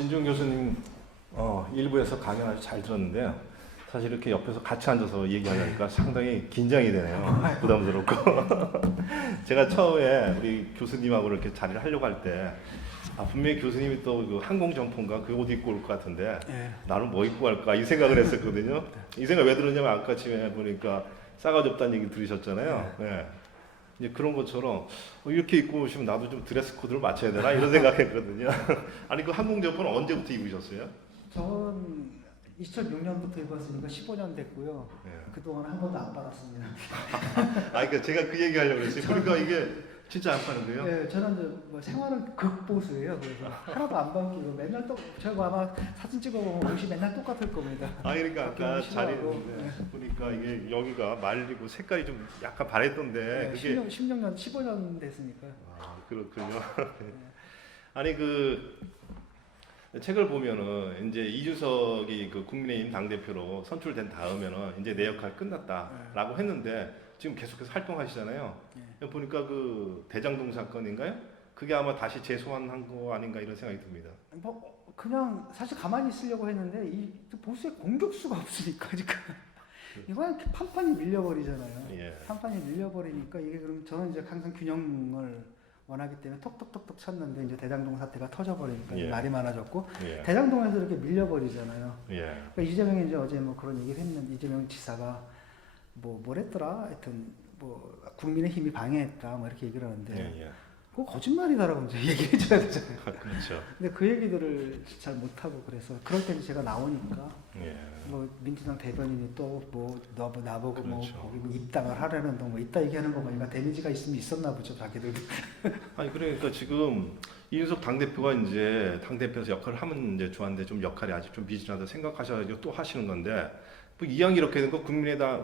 진중 교수님 일부에서 강연 아주 잘 들었는데요. 사실 이렇게 옆에서 같이 앉아서 얘기하려니까 상당히 긴장이 되네요. 부담스럽고. 제가 처음에 우리 교수님하고 이렇게 자리를 하려고 할 때 분명히 교수님이 또 그 항공점퍼인가 그 옷 입고 올 것 같은데 나는 뭐 입고 갈까 이 생각을 했었거든요. 이 생각 왜 들었냐면 아까 아침에 보니까 싸가지 없다는 얘기 들으셨잖아요. 네. 이제 그런 것처럼 이렇게 입고 오시면 나도 좀 드레스 코드를 맞춰야 되나 이런 생각했거든요. 아니 그 항공점퍼는 언제부터 입으셨어요? 전 2006년부터 입었으니까 15년 됐고요. 그동안 한 번도 안 빨았습니다. 그러니까 제가 그 얘기 하려고 그랬어요. 그러니까 이게 진짜 안 빠는데요? 네, 저는 이제 뭐 생활은 극보수예요. 그래서 하나도 안 바뀌고 맨날 제가 아마 사진 찍어보면 옷이 맨날 똑같을 겁니다. 그러니까 아까 자리 네. 보니까 이게 여기가 말리고 색깔이 좀 약간 바랬던데 네, 그게 16년, 15년 됐으니까. 그렇군요. 아니 그 책을 보면은 이제 이준석이 그 국민의힘 당대표로 선출된 다음에는 이제 내 역할 끝났다라고 했는데 지금 계속해서 활동하시잖아요. 보니까 그 대장동 사건인가요? 그게 아마 다시 재소환한 거 아닌가 이런 생각이 듭니다. 뭐 그냥 사실 가만히 있으려고 했는데 이 보수의 공격수가 없으니까 지금 이거 판판이 밀려버리잖아요. 판판이 밀려버리니까 이게 그럼 저는 이제 항상 균형을 원하기 때문에 톡톡톡톡 쳤는데 이제 대장동 사태가 터져버리니까 말이 많아졌고 대장동에서 이렇게 밀려버리잖아요. 그러니까 이재명이 이제 어제 뭐 그런 얘기를 했는데 이재명 지사가 뭐랬더라 하여튼 뭐 국민의힘이 방해했다 뭐 이렇게 얘기를 하는데 그거 거짓말이다라고 이제 얘기해 줘야 되잖아요. 그렇죠. 근데 그 얘기들을 잘 못하고 그래서 그럴 때는 제가 나오니까 뭐 민주당 대변인이 또 뭐 나보고 그렇죠. 뭐 거기 뭐 입당을 하려는 뭐 이따 얘기하는 거 보니까 데미지가 있으면 있었나 보죠 자기들도. 아니 그러니까 지금 이준석 당대표가 이제 당대표에서 역할을 하면 이제 좋았는데 좀 역할이 아직 좀 미진하다 생각하셔가지고 또 하시는 건데 뭐 이왕 이렇게 된 거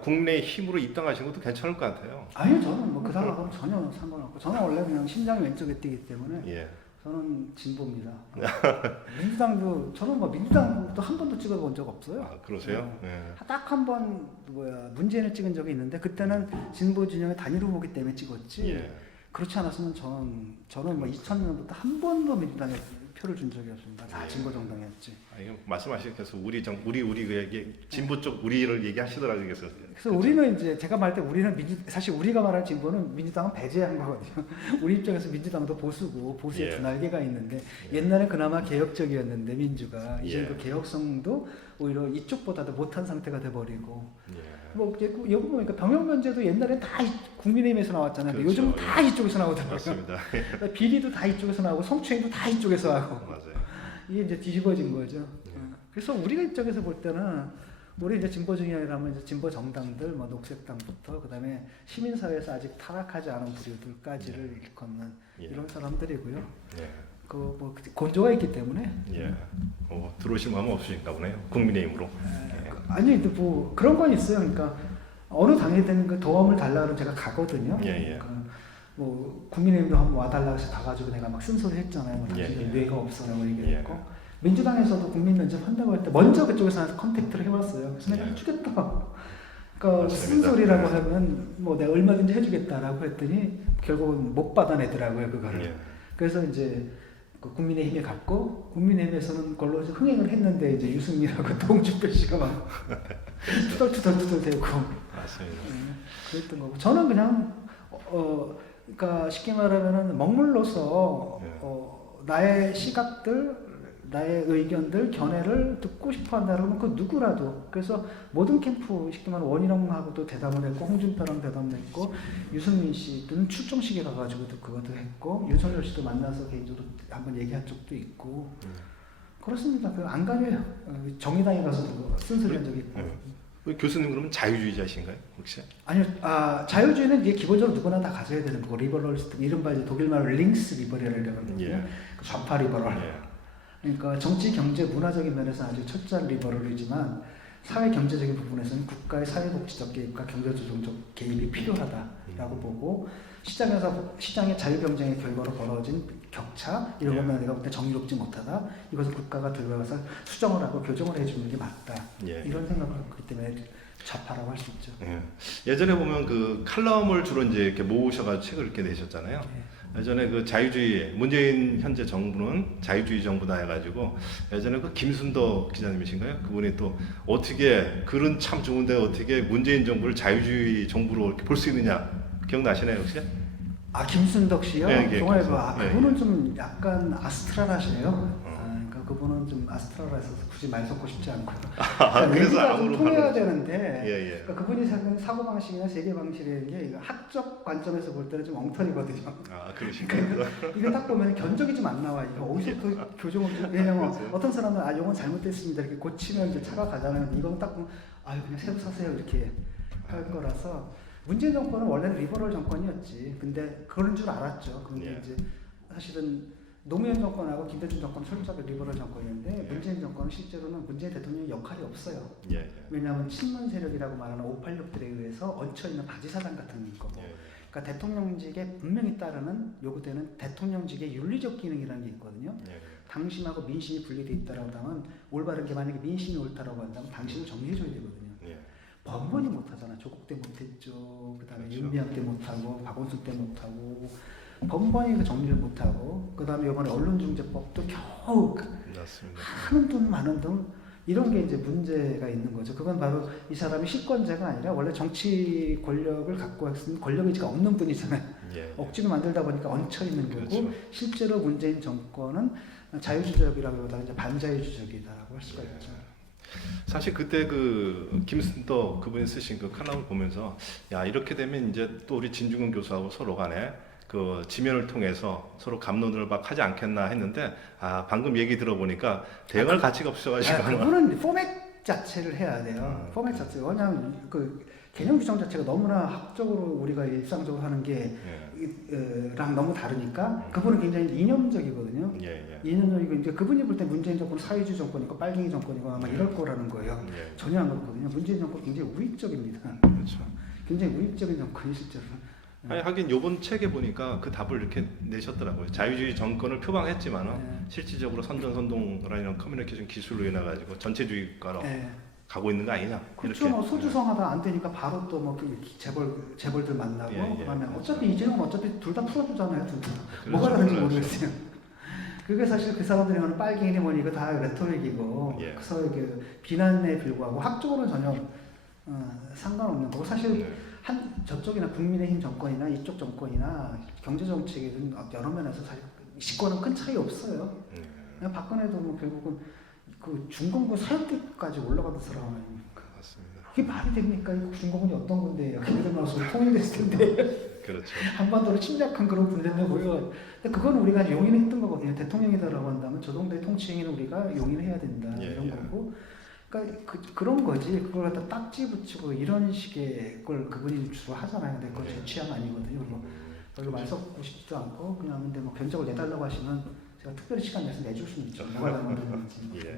국민의힘으로 입당하시는 것도 괜찮을 것 같아요. 아니요 저는 뭐 그 상황하고는 전혀 상관없고 저는 원래 그냥 심장이 왼쪽에 뛰기 때문에 저는 진보입니다. 민주당도 저는 뭐 민주당도 한 번도 찍어본 적 없어요. 그러세요? 딱 한 번 문재인을 찍은 적이 있는데 그때는 진보 진영의 단일 후보기 때문에 찍었지. 그렇지 않았으면 저는 뭐 2000년부터 한 번도 민주당에 표를 준 적이 없습니다. 다 진보 정당이었지. 말씀하시면서 우리 그 얘기 진보 쪽 우리를 얘기하시더라고요. 그래서 우리는 이제 제가 말할 때 우리는 사실 우리가 말할 진보는 민주당은 배제한 거거든요. 우리 입장에서 민주당도 보수고 보수의 두 날개가 있는데 옛날에 그나마 개혁적이었는데 민주가 이제 그 개혁성도 오히려 이쪽보다도 못한 상태가 돼버리고 뭐 여기 보니까 병역면제도 옛날에 다 국민의힘에서 나왔잖아요. 그렇죠. 요즘 다 이쪽에서 나오더라고요. 맞습니다. 비리도 다 이쪽에서 나오고 성추행도 다 이쪽에서 하고 맞아요. 이게 이제 뒤집어진 거죠. 그래서 우리가 입장에서 볼 때는 우리 이제 진보 중이라면 이제 진보 정당들, 뭐 녹색당부터 그다음에 시민사회에서 아직 타락하지 않은 부류들까지를 일컫는 이런 사람들이고요. 그 뭐 곤조가 있기 때문에. 들어오실 마음 없으신가 보네요. 국민의힘으로. 아니, 뭐 그런 건 있어요. 그러니까 어느 당이든 그 도움을 달라고 제가 가거든요. 그러니까 뭐 국민의힘도 한번 와달라고 해서 가가지고 내가 막 쓴소리 했잖아요. 뭐 당신이 뇌가 없어라고 얘기했고 민주당에서도 국민 면접 한다고 할 때 먼저 그쪽에서 컨택트를 해봤어요. 그래서 내가 해주겠다. 그러니까 쓴소리라고 하면 뭐 내가 얼마든지 해주겠다라고 했더니 결국은 못 받아내더라고요 그거를. 그래서 이제 그 국민의힘에 갔고 국민의힘에서는 그걸로 흥행을 했는데 이제 유승민하고 홍준표 씨가 막 투덜투덜 대고 맞습니다. 그랬던 거고 저는 그냥 그러니까 쉽게 말하면은 먹물로서 나의 시각들, 나의 의견들, 견해를 듣고 싶어 한다면 그 누구라도 그래서 모든 캠프 쉽게 말하면 원희룡하고도 대담을 했고 홍준표랑 대담을 했고 유승민 씨는 출정식에 가가지고도 그것도 했고 윤석열 씨도 만나서 개인적으로 한번 얘기한 적도 있고 그렇습니다. 안 가려요. 정의당에 가서도 쓴소리한 적이 있고. 교수님 그러면 자유주의자신가요 혹시? 아니요. 자유주의는 이게 기본적으로 누구나 다 가져야 되는 거고 리버럴리스트 이른바 이제 독일말로 링스 리버럴이라고 하거든요. 좌파 리버럴. 그러니까 정치, 경제, 문화적인 면에서 아주 철저한 리버럴이지만 사회 경제적인 부분에서는 국가의 사회복지적 개입과 경제조정적 개입이 필요하다라고 보고 시장의 자유경쟁의 결과로 벌어진 격차 이런 것만 내가 볼 때 정의롭지 못하다 이것을 국가가 들어가서 수정을 하고 교정을 해주는 게 맞다 이런 생각을 하기 때문에 좌파라고 할 수 있죠. 예전에 보면 그 칼럼을 주로 이제 이렇게 모으셔가지고 책을 이렇게 내셨잖아요. 예전에 그 자유주의, 문재인 현재 정부는 자유주의 정부다 해가지고 예전에 그 김순덕 기자님이신가요? 그분이 또 어떻게 글은 참 좋은데 어떻게 문재인 정부를 자유주의 정부로 이렇게 볼 수 있느냐 기억나시나요 혹시? 아 김순덕 씨요? 예, 예, 종합 김순덕. 그분은 예. 좀 약간 아스트랄하시네요. 그러니까 그분은 좀 아스트랄해서 굳이 말 섞고 싶지 않고요. 아, 그래서 얘기가 좀 아무로 통해야 발언- 되는데 예, 예. 그러니까 그분이 사고 방식이나 세계 방식이라는 게 이거 학적 관점에서 볼 때는 좀 엉터리거든요. 아 그러신가요? 이거 딱 보면 견적이 좀 안 나와. 이거 어디서부터 교정을 왜냐면 그렇죠. 어떤 사람은 아 이건 잘못됐습니다 이렇게 고치면 이제 차가 가잖아요. 이건 딱 보면 아 그냥 새로 사세요 이렇게 할 거라서 문재인 정권은 원래는 리버럴 정권이었지. 근데 그런 줄 알았죠. 그런데 예. 이제 사실은 노무현 정권하고 김대중 정권은 철저하게 리버럴 정권이었는데 예. 문재인 정권은 실제로는 문재인 대통령의 역할이 없어요. 예, 예. 왜냐하면 친문 세력이라고 말하는 586들에 의해서 얹혀있는 바지사장 같은 거고 예. 그러니까 대통령직에 분명히 따르는 요구되는 대통령직의 윤리적 기능이라는 게 있거든요. 예. 당심하고 민심이 분리돼 있다라고 하면 올바른 게 만약에 민심이 옳다라고 한다면 당신을 정리해줘야 되거든요. 예. 번번이 못하잖아. 조국 때 못했죠. 그다음에 그렇죠. 윤미향 때 못하고 박원순 때 못하고 번번이 그 정리를 못하고 그다음에 이번에 언론중재법도 겨우 맞습니다. 하는 돈 많은 돈 이런 게 이제 문제가 있는 거죠. 그건 바로 이 사람이 실권자가 아니라 원래 정치 권력을 갖고 있으면 권력 의지가 없는 분이잖아요. 예. 억지로 만들다 보니까 얹혀 있는 거고 그렇죠. 실제로 문재인 정권은 자유주적이라기보다는 이제 반자유주적이다라고 할 수가 있죠. 사실 그때 그 김순덕 그분이 쓰신 그 칼럼을 보면서 야 이렇게 되면 이제 또 우리 진중근 교수하고 서로 간에 그 지면을 통해서 서로 갑론을 막 하지 않겠나 했는데 아 방금 얘기 들어보니까 대응할 가치가 없어가지고 그거는 포맷 자체를 해야 돼요. 포맷 자체가 왜냐하면 그 개념 규정 자체가 너무나 학적으로 우리가 일상적으로 하는 게 랑 너무 다르니까 그분은 굉장히 이념적이거든요. 예, 예. 이념적이고 이제 그분이 볼 때 문재인 정권 사회주의 정권이고 빨갱이 정권이고 아마 이럴 거라는 거예요. 예. 전혀 안 그렇거든요. 문재인 정권 굉장히 우익적입니다. 그렇죠. 굉장히 우익적인 정권이 실제로. 아니 하긴 요번 책에 보니까 그 답을 이렇게 내셨더라고요. 자유주의 정권을 표방했지만은 네. 실질적으로 선전선동이라는 커뮤니케이션 기술로 인해 가지고 전체주의가로 네. 가고 있는 거 아니냐. 그렇죠. 이렇게. 뭐 소주성하다 안 되니까 바로 또 뭐 재벌들 만나고 예, 예. 그다음에 그렇죠. 어차피 이재용은 어차피 둘 다 풀어주잖아요. 둘 다. 그렇죠. 뭐가 다른지 그렇죠. 모르겠어요. 그게 사실 그 사람들이 하는 빨갱이니 뭐니 이거 다 레토릭이고 예. 그래서 그 비난에 불구하고 학적으로는 전혀 상관없는 거고 사실 네. 한 저쪽이나 국민의힘 정권이나 이쪽 정권이나 경제 정책이든 여러 면에서 사실 시권은 큰 차이 없어요. 그냥 박근혜도 뭐 결국은 그 중공군 사형대까지 올라가던 사람 아닙니까? 맞습니다. 그게 말이 됩니까? 이 중공군이 어떤 건데 걔네들 나와서 통일됐을 텐데 그렇죠. 한반도를 침략한 그런 군대인데 보여. 근데 그건 우리가 용인했던 거거든요. 대통령이다라고 한다면 조동대 통치행위는 우리가 용인해야 된다 예, 이런 예. 거고. 그러니까 그런 거지. 그걸 갖다 딱지 붙이고 이런 식의 걸 그분이 주로 하잖아요. 근데 그건 제 취향 아니거든요. 그리고 별로 말 섞고 싶지도 않고 그냥 근데 뭐 견적을 내달라고 하시면 제가 특별히 시간 내서 내줄 수는 있죠. 뭐가 잘못됐는지. 예.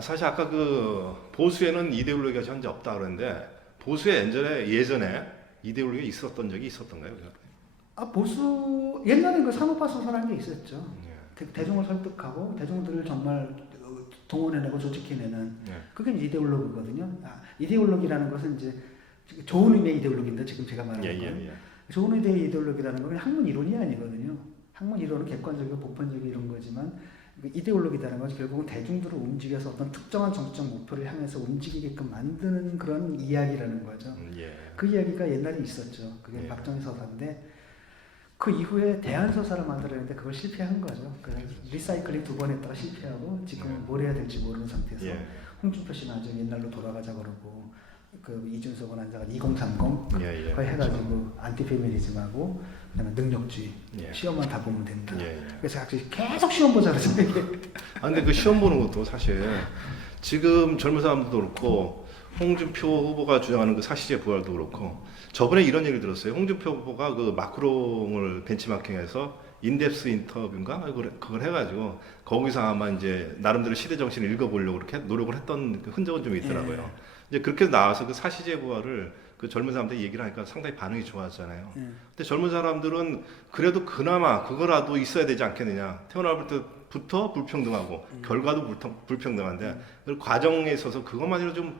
사실 아까 그 보수에는 이데올로기가 현재 없다 그러는데 보수에 예전에 이데올로기가 있었던 적이 있었던가요? 아 보수 옛날에 그 산업화 소설한 게 있었죠. 예. 대중을 설득하고 대중들을 정말 동원해내고 조직해내는 그게 이제 이데올로기거든요. 이데올로기라는 것은 이제 좋은 의미의 이데올로기인데 지금 제가 말하는 예, 건 예, 예. 좋은 의미의 이데올로기라는 건 학문 이론이 아니거든요. 학문 이론은 객관적이고 보편적인 이런 거지만 그 이데올로기라는 것은 결국은 대중들을 움직여서 어떤 특정한 정치적 목표를 향해서 움직이게끔 만드는 그런 이야기라는 거죠. 예. 그 이야기가 옛날에 있었죠. 그게 예. 박정희 서사인데 그 이후에 대안서사를 만들었는데 그걸 실패한 거죠. 그래서 리사이클링 2번 했다가 실패하고 지금 뭘 해야 될지 모르는 상태에서 예. 홍준표 씨는 아주 옛날로 돌아가자 그러고 그 이준석은 앉아가 2030 예, 예. 그거 해가지고 안티페미니즘하고 그다음에 능력주의 예. 시험만 다 보면 된다. 예, 예. 그래서 계속 시험 보자 그러잖아요. 이게. 아 근데 그 시험 보는 것도 사실 지금 젊은 사람들도 그렇고 홍준표 후보가 주장하는 그 사시제 부활도 그렇고 저번에 이런 얘기를 들었어요. 홍준표 후보가 그 마크롱을 벤치마킹해서 인덱스 인터뷰인가 그걸 해가지고 거기서 아마 이제 나름대로 시대 정신을 읽어보려고 그렇게 노력을 했던 그 흔적은 좀 있더라고요. 예. 이제 그렇게 나와서 그 사시제 부활을 그 젊은 사람들이 얘기를 하니까 상당히 반응이 좋았잖아요. 근데 젊은 사람들은 그래도 그나마 그거라도 있어야 되지 않겠느냐. 태어날 때부터 불평등하고 결과도 불평등한데 그 과정에 있어서 그것만으로 좀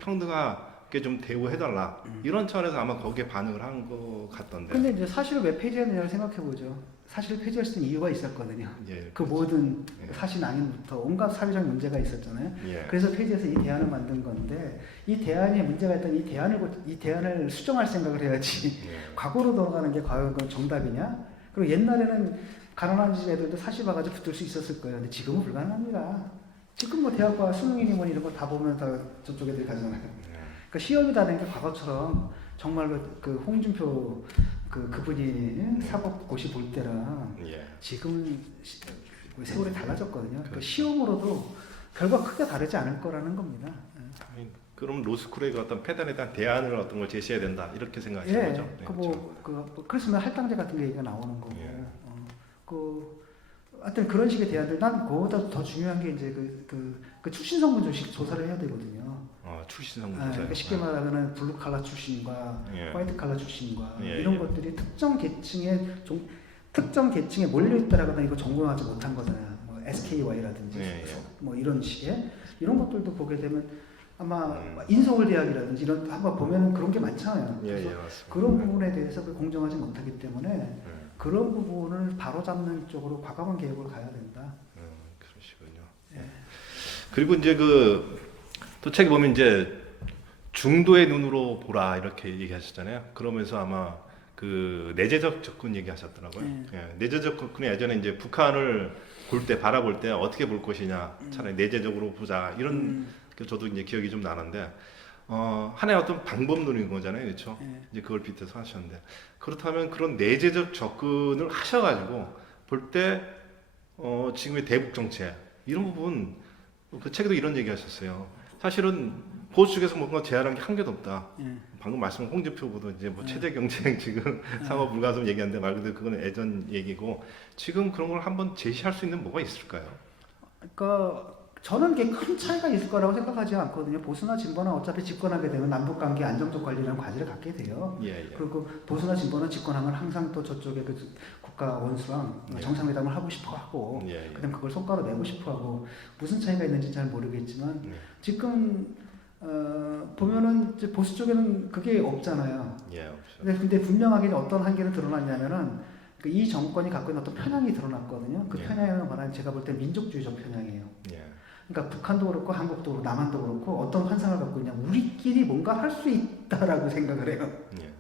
좀 대우해달라 이런 차원에서 아마 거기에 반응을 한 것 같던데. 근데 이제 사실을 왜 폐지했느냐를 생각해 보죠. 사실 폐지할 수 있는 이유가 있었거든요. 예, 그 모든 예. 사실 아닌부터 온갖 사회적 문제가 있었잖아요. 예. 그래서 폐지해서 이 대안을 만든 건데 이 대안에 문제가 있던 이 대안을 수정할 생각을 해야지. 예. 과거로 돌아가는 게 과연 그 정답이냐? 그리고 옛날에는 가난한 집 애들도 사시 봐가지고 붙을 수 있었을 거예요. 근데 지금은 불가능합니다. 지금 뭐 대학과 수능이니 뭐니 이런 거 다 보면 다 저쪽 애들이 가잖아요. 그러니까 시험이라는 게 과거처럼 정말로 그 홍준표 그분이 사법고시 볼 때랑 예. 지금은 세월이 달라졌거든요. 그러니까 그렇죠. 시험으로도 결과 크게 다르지 않을 거라는 겁니다. 그럼 로스쿨의 그 어떤 패턴에 대한 대안을 어떤 걸 제시해야 된다 이렇게 생각하시는 예, 거죠? 네, 그렇죠. 그랬으면 할당제 같은 게 얘기가 나오는 거고, 예. 하여튼 그런 식의 대안들, 난 그거보다 더 중요한 게 이제 그 출신 성분 조사를 해야 되거든요. 출신 성분 아, 조사. 그러니까 쉽게 말하면은 블루 칼라 출신과 예. 화이트 칼라 출신과 예, 이런 예. 것들이 특정 계층에 몰려 있다라거나 이거 전공하지 못한 거잖아요. 뭐 SKY라든지 예, 예. 뭐 이런 식의 이런 것들도 보게 되면 아마 음. 인서울대학이라든지 이런 한번 보면 그런 게 많잖아요. 예, 그래서 예, 맞습니다. 그런 부분에 대해서 공정하지 못하기 때문에 예. 그런 부분을 바로잡는 쪽으로 과감한 개혁을 가야 된다. 그러시군요. 예. 그리고 이제 또 책에 보면 이제 중도의 눈으로 보라 이렇게 얘기하셨잖아요. 그러면서 아마 그 내재적 접근 얘기하셨더라고요. 예, 내재적 접근이 예전에 이제 북한을 바라볼 때 어떻게 볼 것이냐, 차라리 내재적으로 보자 이런 그 저도 이제 기억이 좀 나는데 하나의 어떤 방법론인 거잖아요, 그렇죠? 이제 그걸 빗대서 하셨는데 그렇다면 그런 내재적 접근을 하셔가지고 볼 때 지금의 대북 정책 이런 부분 그 책에도 이런 얘기하셨어요. 사실은 보수 측에서 뭔가 제안한 게 한 개도 없다. 방금 말씀한 홍준표 후보도 이제 뭐 체제 경쟁 지금 상호 불가성 얘기하는데 말 그대로 그건 예전 얘기고 지금 그런 걸 한번 제시할 수 있는 뭐가 있을까요? 그러니까 저는 이게 큰 차이가 있을 거라고 생각하지 않거든요. 보수나 진보는 어차피 집권하게 되면 남북관계 안정적 관리라는 과제를 갖게 돼요. 예, 예. 그리고 보수나 진보는 집권하면 항상 또 저쪽에 그 국가 원수랑 예. 정상회담을 하고 싶어 하고 예, 예. 그다음 그걸 성과로 내고 싶어 하고 무슨 차이가 있는지 잘 모르겠지만 예. 지금 보면은 이제 보수 쪽에는 그게 없잖아요. 예, 없죠. 근데 분명하게 어떤 한계는 드러났냐면은 이 정권이 갖고 있는 어떤 편향이 드러났거든요. 그 예. 편향은 말하는 제가 볼 때 민족주의적 편향이에요. 예. 그러니까 북한도 그렇고 한국도 그렇고 남한도 그렇고 어떤 환상을 갖고 있냐, 우리끼리 뭔가 할 수 있다라고 생각을 해요. 예.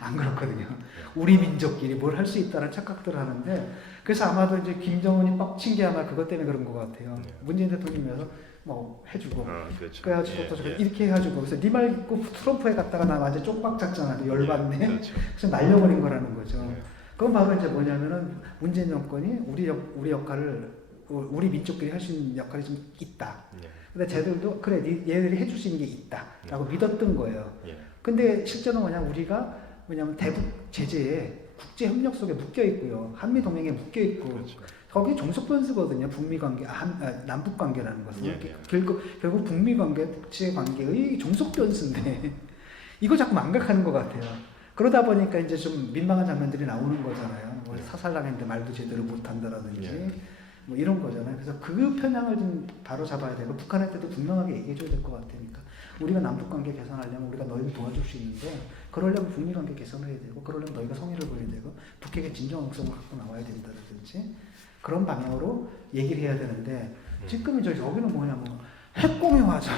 안 그렇거든요. 우리 민족끼리 뭘 할 수 있다는 착각들을 하는데, 그래서 아마도 이제 김정은이 빡친 게 아마 그것 때문에 그런 것 같아요. 네. 문재인 대통령이면서 뭐 해주고, 그렇죠. 그래가지고 예, 또 예. 이렇게 해가지고, 그래서 네 말 듣고 트럼프에 갔다가 나 완전 쪽박 잤잖아. 열받네. 예, 그렇죠. 그래서 날려버린 거라는 거죠. 예. 그건 바로 이제 뭐냐면은 문재인 정권이 우리 역할을 우리 민족끼리 할 수 있는 역할이 좀 있다. 예. 근데 쟤들도 그래 얘들이 해줄 수 있는 게 있다라고 믿었던 거예요. 예. 근데 실제는 뭐냐면 대북 제재에 국제 협력 속에 묶여 있고요. 한미 동맹에 묶여 있고 그렇죠. 거기 종속 변수거든요. 북미 관계, 남북 관계라는 것은 예, 예. 결국 북미 관계, 북제 관계의 종속 변수인데 이거 자꾸 망각하는 것 같아요. 그러다 보니까 이제 좀 민망한 장면들이 나오는 거잖아요. 뭐 예. 사살당했는데 말도 제대로 못한다라든지 예. 뭐 이런 거잖아요. 그래서 그 편향을 좀 바로 잡아야 되고 북한한테도 분명하게 얘기해줘야 될 것 같으니까 우리가 남북 관계 개선하려면 우리가 너희를 도와줄 수 있는데 그러려면 북미 관계 개선을 해야 되고 그러려면 너희가 성의를 보여야 되고 북핵의 진정성을 갖고 나와야 된다든지 그런 방향으로 얘기를 해야 되는데 지금 이제 여기는 뭐냐면 핵공유하자.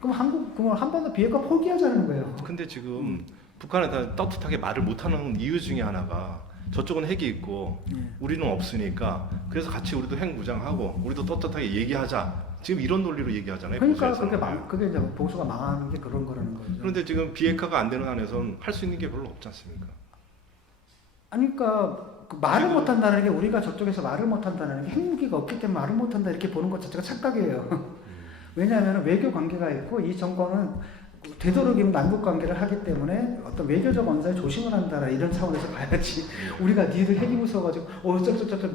그럼 한 번도 비핵화 포기하자는 거예요. 근데 지금 북한에 떳떳하게 말을 못하는 이유 중에 하나가 저쪽은 핵이 있고 우리는 없으니까 그래서 같이 우리도 핵 무장하고 우리도 떳떳하게 얘기하자. 지금 이런 논리로 얘기하잖아요. 그러니까 보수에서는. 그게 이제 보수가 망하는 게 그런 거라는 거죠. 그런데 지금 비핵화가 안 되는 한에서는 할 수 있는 게 별로 없지 않습니까? 아니 그러니까 말을 못한다는 게 우리가 저쪽에서 말을 못한다는 게 핵무기가 없기 때문에 말을 못한다 이렇게 보는 것 자체가 착각이에요. 왜냐하면 외교 관계가 있고 이 정권은 되도록이면 남북 관계를 하기 때문에 어떤 외교적 언사에 조심을 한다라 이런 차원에서 봐야지 우리가 니들 핵이 무서워가지고 어쩌저쩌저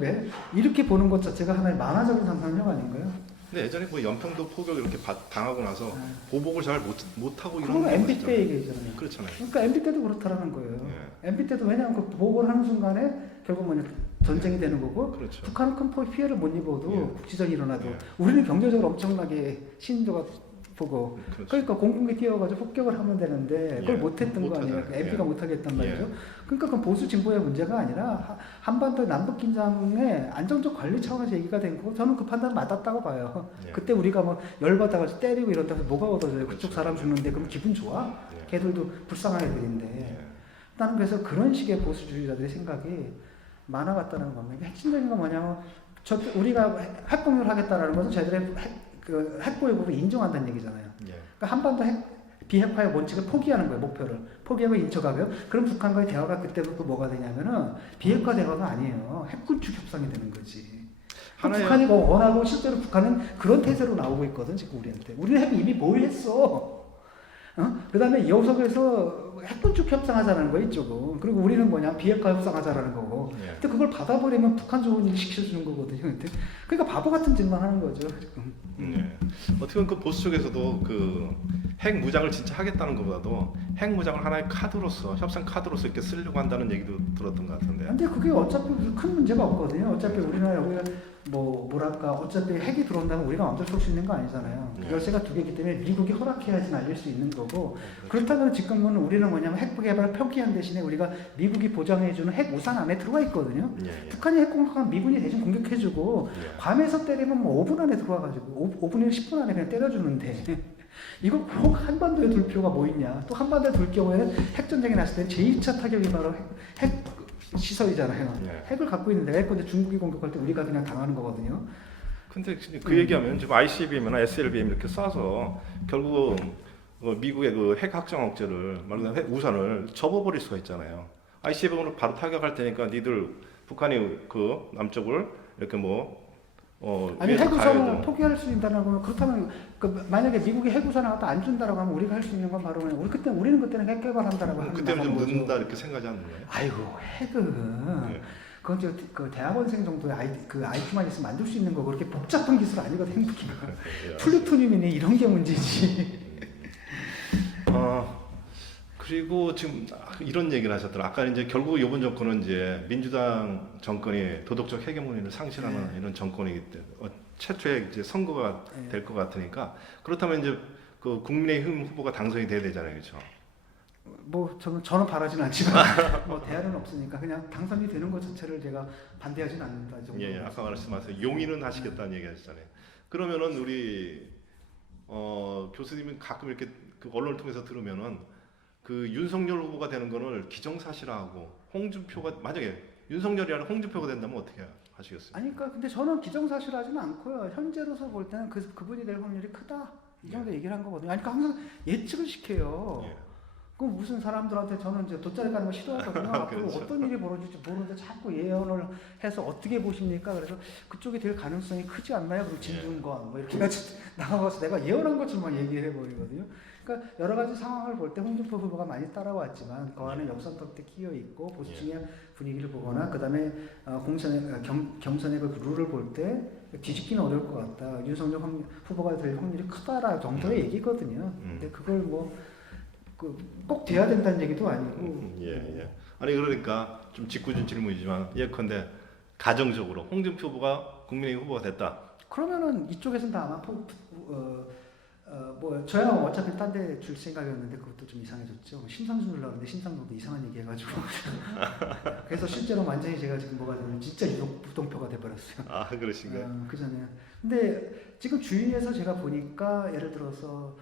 이렇게 보는 것 자체가 하나의 만화적인 상상력 아닌가요? 근데 예전에 뭐 연평도 포격 이렇게 당하고 나서 보복을 잘 못하고 이런 그건 거 MB 때 있잖아요. 얘기잖아요. 그렇잖아요. 그러니까 MB 때도 그렇다라는 거예요. 예. MB 때도 왜냐하면 그 보복을 하는 순간에 결국 뭐냐 전쟁이 되는 거고 그렇죠. 북한은 큰 피해를 못 입어도 예. 국지전이 일어나도 예. 우리는 경제적으로 엄청나게 신인도가 보고. 그렇죠. 그러니까 공군기 띄워가지고 폭격을 하면 되는데 그걸 예, 못했던 거 아니에요. 못하잖아요. MP가 예. 못하겠단 말이죠. 예. 그러니까 그건 보수 진보의 문제가 아니라 한반도 남북 긴장의 안정적 관리 차원에서 얘기가 된 거고 저는 그 판단 맞았다고 봐요. 예. 그때 우리가 뭐 열받아가지고 때리고 이런다고 뭐가 얻어져요. 그쪽 그렇죠. 사람 죽는데 그럼 기분 좋아? 예. 걔들도 불쌍한 애들인데. 예. 나는 그래서 그런 식의 보수주의자들의 생각이 많아갔다는 겁니다. 핵심적인 건 뭐냐면 우리가 핵공유를 하겠다라는 것은 저희들의 핵보유국을 인정한다는 얘기잖아요. 예. 그러니까 한반도 비핵화의 원칙을 포기하는 거예요. 목표를 포기하고 인척하고요. 그럼 북한과의 대화가 그때부터 뭐가 되냐면은 비핵화 대화가 아니에요. 핵군축 협상이 되는 거지. 북한이 뭐 원하고 실제로 북한은 그런 태세로 나오고 있거든 지금 우리한테. 우리는 핵 이미 보유했어. 그 다음에 여석에서 핵군축 협상하자는 거 이쪽은. 그리고 우리는 뭐냐 비핵화 협상하자라는 거고. 예. 근데 그걸 받아버리면 북한 좋은 일 시켜주는 거거든요. 근데 그러니까 바보 같은 짓만 하는 거죠 지금. 예. 어떻게 보면 그 보수 쪽에서도 그 핵 무장을 진짜 하겠다는 것보다도 핵 무장을 하나의 카드로서 협상 카드로서 이렇게 쓰려고 한다는 얘기도 들었던 것 같은데. 근데 그게 어차피 큰 문제가 없거든요. 어차피 우리나라 여기가 뭐랄까 어차피 핵이 들어온다면 우리가 마음대로 쏠 수 있는 거 아니잖아요. 네. 열쇠가 두 개이기 때문에 미국이 허락해야지 날릴 수 있는 거고. 그렇죠. 그렇다면 지금은 우리는 뭐냐면 핵 개발을 표기한 대신에 우리가 미국이 보장해주는 핵 우산 안에 들어와 있거든요. 예. 예. 북한이 핵 공격하면 미군이 대신 공격해주고 예. 밤에서 때리면 뭐 5분 안에 들어와가지고 5분이나 10분 안에 그냥 때려주는데 이거 꼭 한반도에 둘 필요가 뭐 있냐. 또 한반도에 둘 경우에는 핵전쟁이 났을 때 제2차 타격이 바로 핵 시설이잖아요. 예. 핵을 갖고 있는데 근데 중국이 공격할 때 우리가 그냥 당하는 거거든요. 근데 그 얘기하면 지금 ICBM이나 SLBM 이렇게 쏴서 결국 미국의 그 핵 확장 억제를 말 그대로 핵 우산을 접어버릴 수가 있잖아요. ICBM으로 바로 타격할 테니까 니들 북한이 그 남쪽을 이렇게 아니 위에서 핵우산을 가해도 포기할 수 있다라고 하면 그렇다면 만약에 미국이 핵우산을 갖다 안 준다라고 하면 우리가 할 수 있는 건 바로 우리는 그때는 핵 개발한다라고 하면 그때는 좀 나가는 늦는다 거죠. 이렇게 생각하지 않는 거예요? 아이고 핵은 예. 그건 그 대학원생 정도의 IQ만 있으면 만들 수 있는 거고 그렇게 복잡한 기술 아니거든 핵무기가. 예. 플루토늄이니 이런 게 문제지. 그리고 지금 이런 얘기를 하셨더라. 아까 이제 결국 이번 정권은 이제 민주당 정권이 도덕적 헤게모니를 상실하는 이런 정권이기 때문에 최초의 이제 선거가 될 것 같으니까 그렇다면 이제 그 국민의힘 후보가 당선이 돼야 되잖아요, 그렇죠? 뭐 저는 바라진 않지만 뭐 대안은 없으니까 그냥 당선이 되는 것 자체를 제가 반대하진 않는다. 예, 아까 말씀하신 용인은 하시겠다는 얘기 하셨잖아요. 그러면은 우리 교수님은 가끔 이렇게 그 언론을 통해서 들으면은 그 윤석열 후보가 되는 거를 기정사실화하고 홍준표가 만약에 윤석열이 아니라 홍준표가 된다면 어떻게 하시겠어요? 아니 그러니까 근데 저는 기정사실하지는 않고요. 현재로서 볼 때는 그분이 될 확률이 크다. 이 정도 얘기를 한 거거든요. 아니 그러니까 항상 예측을 시켜요. 예. 그 무슨 사람들한테 저는 이제 돗자리 까는 거 싫어하거든요. 앞으로 그렇죠. 어떤 일이 벌어질지 모르는데 자꾸 예언을 해서 어떻게 보십니까? 그래서 그쪽이 될 가능성이 크지 않나요? 그럼 진중권 뭐 이렇게 같이 나가서 내가 예언한 것처럼 얘기를 해버리거든요. 그러니까 여러 가지 상황을 볼 때 홍준표 후보가 많이 따라왔지만 그 안에 역선택도 끼어 있고 보수층의 분위기를 보거나 그 다음에 경선의 그 룰을 볼 때 뒤집기는 어려울 것 같다. 윤석열 후보가 될 확률이 크다라 정도의 얘기거든요. 근데 그걸 꼭 돼야 된다는 얘기도 아니고. 예. 아니 그러니까 좀 짓궂은 질문이지만 예컨대 가정적으로 홍준표 후보가 국민의힘 후보가 됐다. 그러면은 이쪽에서는 다 아마 뭐 저야 어차피 딴 데 줄 생각이었는데 그것도 좀 이상해졌죠. 심상정 주려고 했는데 심상정도 이상한 얘기 해가지고 그래서 실제로 완전히 제가 지금 뭐가 되면 진짜 부동표가 돼버렸어요. 아 그러신가요? 그전에. 근데 지금 주위에서 제가 보니까 예를 들어서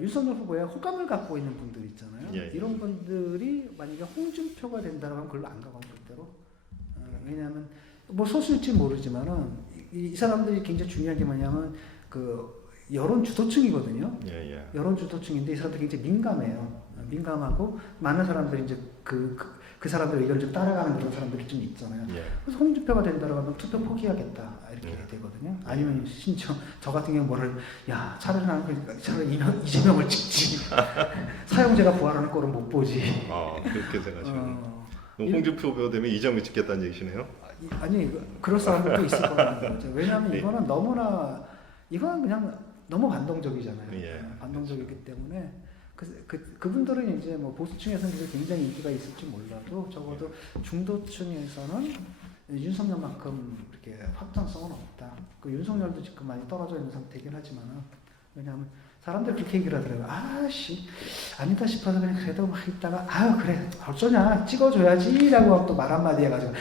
윤석열 후보에 호감을 갖고 있는 분들 있잖아요. 예. 이런 분들이 만약에 홍준표가 된다고 하면 별로 안 가고 절대로. 왜냐하면 뭐 소수일지 모르지만은 이 사람들이 굉장히 중요한 게 뭐냐면 그 여론 주도층이거든요. 예. 여론 주도층인데 이 사람들이 굉장히 민감해요. 민감하고 많은 사람들이 이제 그 사람들 의견을 좀 따라가는 그런 사람들이 좀 있잖아요. 예. 그래서 홍준표가 된다고 하면 투표 포기하겠다 이렇게 되거든요. 아니면 심지어 저 같은 경우 차라리 나는 차라리 이재명을 찍지. 사형제가 부활하는 꼴은 못 보지. 그렇게 생각하시는. 홍준표 후보가 되면 이재명을 찍겠다는 얘기시네요. 아니 그럴 사람들도 있을 거라는 거죠. 왜냐하면 네. 이거는 그냥 너무 반동적이잖아요. 예. 반동적이기 때문에 그분들은 이제 뭐 보수층에서는 굉장히 인기가 있을지 몰라도 적어도 중도층에서는 윤석열만큼 이렇게 확장성은 없다. 그 윤석열도 지금 많이 떨어져 있는 상태이긴 하지만 왜냐하면 사람들 그렇게 얘기를 하더라고요. 아씨 아니다 싶어서 그냥 그래도 막 있다가 아유 그래 어쩌냐 찍어줘야지라고 또 말 한마디 해가지고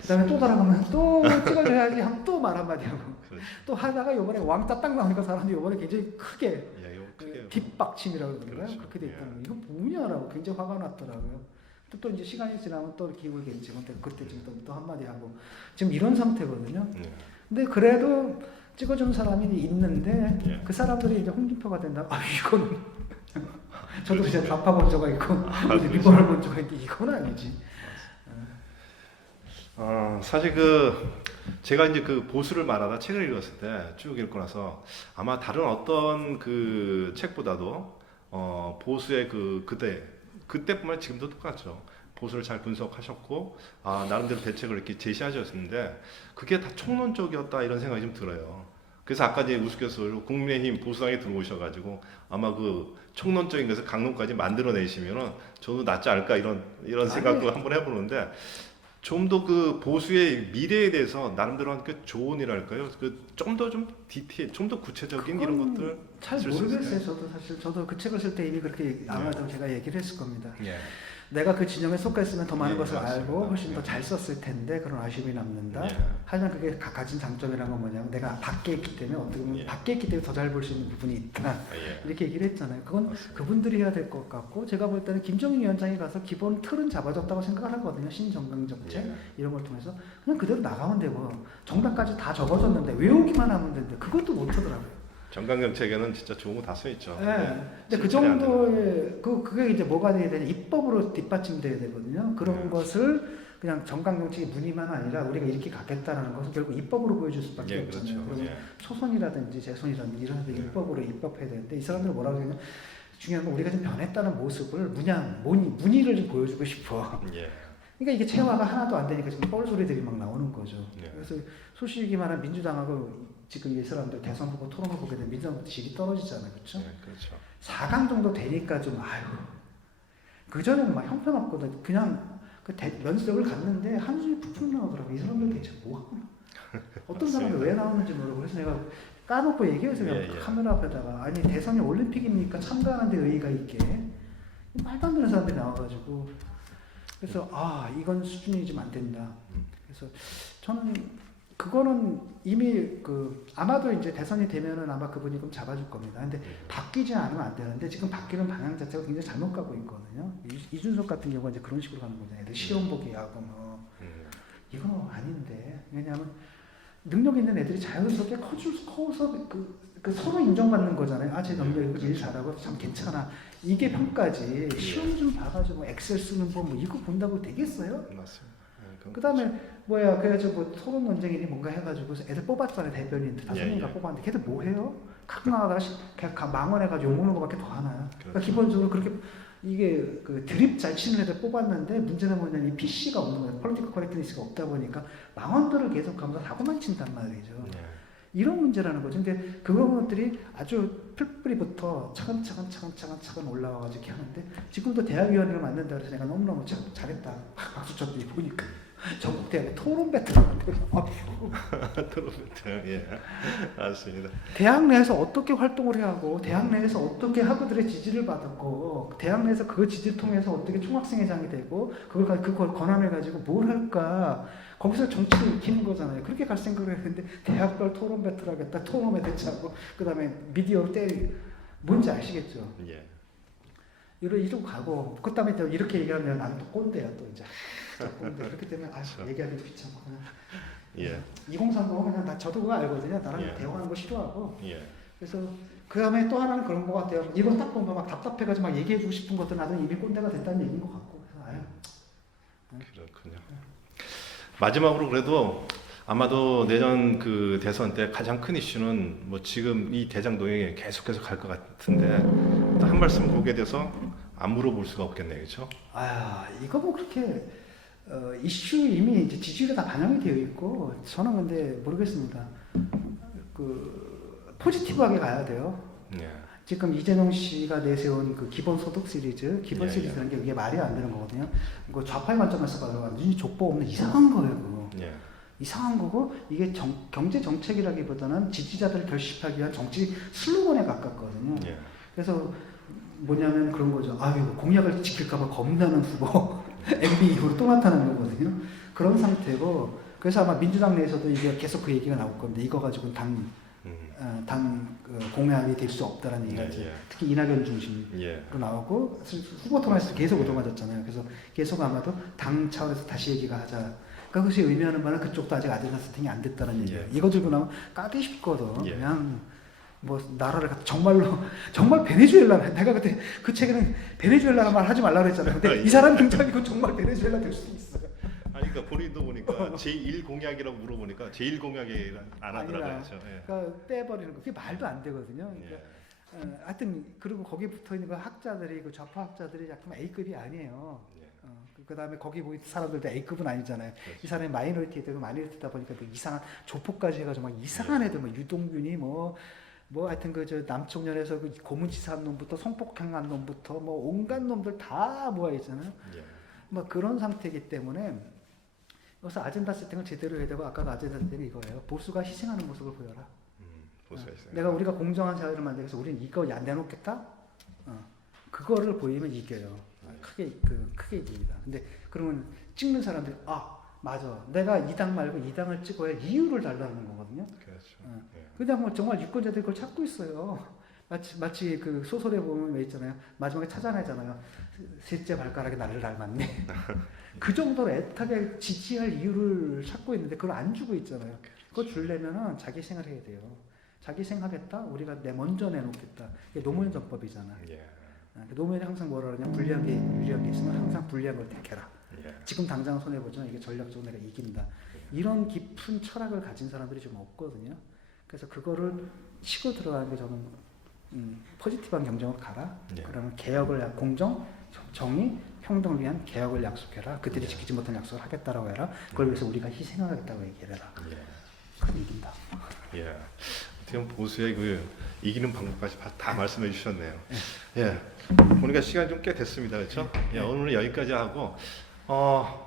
그다음에 또 돌아가면 또 찍어줘야지 하면 또 말 한마디 하고 그렇죠. 또 하다가 요번에 왕따 딱 나오니까 사람들이 요번에 굉장히 크게 예, 이거 크게 뒷박침이라고 그러나요? 그렇죠. 그렇게 됐다는 예. 거예요. 이거 뭐냐라고 굉장히 화가 났더라고요. 또 이제 시간이 지나면 또 기울겠지. 그때쯤 또 한마디 하고 지금 이런 상태거든요. 예. 근데 그래도 찍어준 사람이 있는데 예. 그 사람들이 이제 홍준표가 된다. 아 이거는 저도 이제 답합본 적이 있고 리본을 본 적이 있는데 이건 아니지. 사실 제가 이제 그 보수를 말하다 책을 읽었을 때 쭉 읽고 나서 아마 다른 어떤 그 책보다도 보수의 그때뿐만 지금도 똑같죠. 보수를 잘 분석하셨고 나름대로 대책을 이렇게 제시하셨는데 그게 다 총론적이었다 이런 생각이 좀 들어요. 그래서 아까 이제 우스갯소리로 국민의힘 보수당에 들어오셔가지고 아마 그 총론적인 것을 강론까지 만들어내시면은 저도 낫지 않을까 이런 생각도 한번 해보는데. 좀 더 그 보수의 미래에 대해서 나름대로 한 그 조언이랄까요? 좀 더 좀 디테일, 좀 더 구체적인 이런 것들 잘 모르겠어요. 저도 그 책을 쓸 때 이미 그렇게 아마도 제가 얘기를 했을 겁니다. 예. 내가 그 진영에 속했으면 더 많은 예, 것을 맞습니다. 알고 훨씬 더 예. 잘 썼을 텐데 그런 아쉬움이 남는다. 예. 하지만 그게 가진 장점이라는 건 뭐냐면 내가 밖에 있기 때문에 어떻게 보면 예. 밖에 있기 때문에 더 잘 볼 수 있는 부분이 있다. 예. 이렇게 얘기를 했잖아요. 그건 맞습니다. 그분들이 해야 될 것 같고 제가 볼 때는 김정인 위원장이 가서 기본 틀은 잡아줬다고 생각을 하거든요. 신정강 정책 예. 이런 걸 통해서 그냥 그대로 나가면 되고 정답까지 다 적어줬는데 외우기만 하면 되는데 그것도 못하더라고요. 정강정책에는 진짜 좋은 거 다 써있죠. 네. 근데 그 실천이 안 정도의 그게 이제 뭐가 돼야 되냐 입법으로 뒷받침돼야 되거든요. 그런 네. 것을 그냥 정강정책의 문의만 아니라 우리가 이렇게 가겠다라는 것은 결국 입법으로 보여줄 수밖에 예, 없잖아요. 그렇죠. 그러면 예. 초선이라든지 재선이라든지 이런 데 네. 입법으로 입법해야 되는데 이 사람들은 뭐라고 하냐면 중요한 건 우리가 좀 변했다는 모습을 문의를 좀 보여주고 싶어. 예. 그러니까 이게 체화가 하나도 안 되니까 지금 뻘소리들이 막 나오는 거죠. 네. 그래서 솔직히 말하면 민주당하고 지금 이 사람들 대선 후보 토론을 보게 되면 민주당부터 질이 떨어지잖아요. 그렇죠? 예, 그렇죠. 4강 정도 되니까 좀 아유 그전에는 막 형편없거든. 그냥 면접을 갔는데 한숨이 푹푹 나오더라고. 이 사람들 대체 뭐 하구나. 어떤 사람들 왜 나오는지 모르고 그래서 내가 까놓고 얘기해서 그냥 예, 예. 카메라 앞에다가 아니 대선이 올림픽입니까 참가하는데 의의가 있게 말도 안 되는 사람들이 나와가지고 그래서 이건 수준이 좀 안 된다. 그래서 저는 그거는 이미 아마도 이제 대선이 되면은 아마 그분이 좀 잡아줄 겁니다. 근데 바뀌지 않으면 안 되는데 지금 바뀌는 방향 자체가 굉장히 잘못 가고 있거든요. 이준석 같은 경우가 이제 그런 식으로 가는 거잖아요. 애들 시험 보기 하고 뭐 이거 아닌데 왜냐하면 능력 있는 애들이 자연스럽게 커서 그 서로 인정받는 거잖아요. 제 능력 이거 일 잘하고 참 괜찮아. 이게 평가지. 시험 좀 봐가지고 엑셀 쓰는 법 뭐 이거 본다고 되겠어요? 맞습니다. 예, 그 다음에 그래가지고 뭐 토론 논쟁이니 뭔가 해가지고 애들 뽑았잖아요. 대변인들 5명인가 예. 뽑았는데 걔들 뭐 해요? 가끔 나가다가 그냥 망언해가지고 욕먹는 거밖에 더 하나요? 그러니까 그렇죠. 기본적으로 그렇게 이게 드립 잘 치는 애들 뽑았는데 문제는 뭐냐면 이 PC가 없는 거예요. 폴리티컬 커렉트니스가 없다 보니까 망언들을 계속하면서 사고만 친단 말이죠. 예. 이런 문제라는 거죠. 근데 그런 것들이 아주 풀뿌리부터 차근차근 올라와가지고 이렇게 하는데 지금도 대학위원회를 만든다 그래서 내가 너무너무 잘했다. 박수 쳤더니 보니까 전국 대학에 토론 배틀을 만들어. 토론부터 예. 맞습니다. 대학 내에서 어떻게 활동을 해야 하고 대학 내에서 어떻게 학우들의 지지를 받았고 대학 내에서 그 지지를 통해서 어떻게 총학생회장이 되고 그걸 권한을 가지고 뭘 할까 거기서 정치를 익히는 거잖아요. 그렇게 갈 생각을 했는데 대학별 토론 배틀 하겠다. 토론에 대처하고 그 다음에 미디어로 때리고 뭔지 아시겠죠? 예. 이러고 가고 그 다음에 또 이렇게 얘기하면 나는 또 꼰대야 또 이제 꼰대 이렇게 되면 그렇죠. 얘기하기 귀찮고 그냥 예. 2030 그냥 저도 그거 알거든요. 나랑 예. 대화하는 거 싫어하고 예. 그래서 그 다음에 또 하나는 그런 것 같아요. 이거 딱 보면 막 답답해가지고 막 얘기해주고 싶은 것도 나는 이미 꼰대가 됐다는 얘기인 것 같고 그래서 그렇군요. 마지막으로 그래도 아마도 내년 그 대선 때 가장 큰 이슈는 뭐 지금 이 대장동에 계속해서 갈 것 같은데 또 한 말씀 거기에 대해서 안 물어볼 수가 없겠네요, 그렇죠? 이거 뭐 그렇게 이슈 이미 이제 지지율에 다 반영이 되어 있고 저는 근데 모르겠습니다. 포지티브하게 가야 돼요. 예. 지금 이재명 씨가 내세운 그 기본소득 시리즈, 기본 예, 시리즈라는 게 이게 말이 안 되는 거거든요. 이거 좌파의 관점에서 봐도 완전히 족보 없는 이상한 거예요. 그거. 예. 이상한 거고 이게 경제 정책이라기보다는 지지자들을 결집하기 위한 정치 슬로건에 가깝거든요. 예. 그래서 뭐냐면 그런 거죠. 아유 공약을 지킬까봐 겁나는 후보 MB 이후로 또 나타나는 거거든요. 그런 상태고 그래서 아마 민주당 내에서도 이게 계속 그 얘기가 나올 건데 이거 가지고는 당 공약이 될 수 없다라는 얘기가 예. 특히 이낙연 중심으로 예. 나오고 후보 통해서 계속 얻어맞았잖아요. 그래서 계속 아마도 당 차원에서 다시 얘기가 하자. 그것이 의미하는 바는 그쪽도 아직 아젠다 세팅이 안 됐다는 얘기예요. 예. 이거 들고 나면 까기 쉽거든. 예. 그냥 뭐 나라를 정말 베네수엘라 내가 그때 그 책에는 베네수엘라란 말 하지 말라 그랬잖아요. 근데 이 사람 등장이고 정말 베네수엘라 될 수도 있어요. 아니 그러니까 본인도 보니까 제1 공약이라고 물어보니까 제1 공약이 안 하더라고요. 예. 그러니까 빼버리는 거 그게 말도 안 되거든요. 그러니까 예. 하여튼 그리고 거기 붙어 있는 그 학자들이 그 좌파 학자들이 약간 A급이 아니에요. 예. 그다음에 거기 보이 사람들도 A급은 아니잖아요. 그렇죠. 이 사람이 마이너리티 되고 마이너리티다 보니까 뭐 이상한 조폭까지 해가지고 막 이상한 애들 뭐 유동균이 뭐 하여튼 그 저 남청년에서 그 고문치사한 놈부터 성폭행한 놈부터 뭐 온갖 놈들 다 모여 있잖아요. 예. 뭐 그런 상태이기 때문에 여기서 아젠다 세팅을 제대로 해야 되고 아까 그 아젠다 세팅은 이거예요. 보수가 희생하는 모습을 보여라. 보수가 있어요. 내가 우리가 공정한 사회를 만들기 위해서 우리는 이거 안 내놓겠다. 그거를 보이면 이겨요. 크게 이깁니다. 근데 그러면 찍는 사람들이 맞아. 내가 이 당 말고 이 당을 찍어야 할 이유를 달라는 거거든요. 그렇죠. 예. 그냥 뭐 정말 유권자들이 그걸 찾고 있어요. 마치 그 소설에 보면 왜 있잖아요. 마지막에 찾아내잖아요. 셋째 발가락이 나를 닮았네. 그 정도로 애타게 지지할 이유를 찾고 있는데 그걸 안 주고 있잖아요. 그걸 주려면은 자기 생활을 해야 돼요. 자기 생하겠다. 우리가 먼저 내놓겠다. 이게 노무현 정법이잖아. 예. 노무현이 항상 뭐라 그러냐. 불리한 게 유리한 게 있으면 항상 불리한 걸 택해라. 예. 지금 당장 손해 보지만 이게 전략적으로 내가 이긴다. 이런 깊은 철학을 가진 사람들이 좀 없거든요. 그래서 그거를 치고 들어가는 게 저는 포지티브한 경쟁으로 가라. 예. 그러면 개혁을 공정, 정의, 평등을 위한 개혁을 약속해라. 그들이 지키지 못한 약속을 하겠다라고 해라. 그걸 위해서 우리가 희생하겠다고 얘기해라. 예. 그럼 이긴다. 예. 어떻게 보면 보수의 그 이기는 방법까지 다 말씀해 주셨네요. 예. 보니까 시간이 좀 꽤 됐습니다. 그렇죠? 예, 오늘 여기까지 하고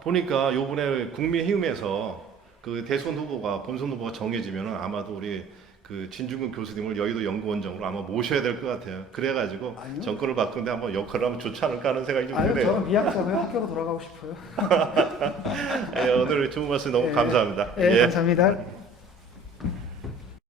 보니까 요번에 국민의힘에서 그 대선 후보가 본선 후보가 정해지면은 아마도 우리 그 진중근 교수님을 여의도 연구원장으로 아마 모셔야 될 것 같아요. 그래가지고 아니요. 정권을 바꾸는데 한번 역할을 하면 좋지 않을까 하는 생각이 좀 아유, 드네요. 저는 미학자고요. 학교로 돌아가고 싶어요. 예, 오늘 좋은 말씀 너무 감사합니다. 감사합니다.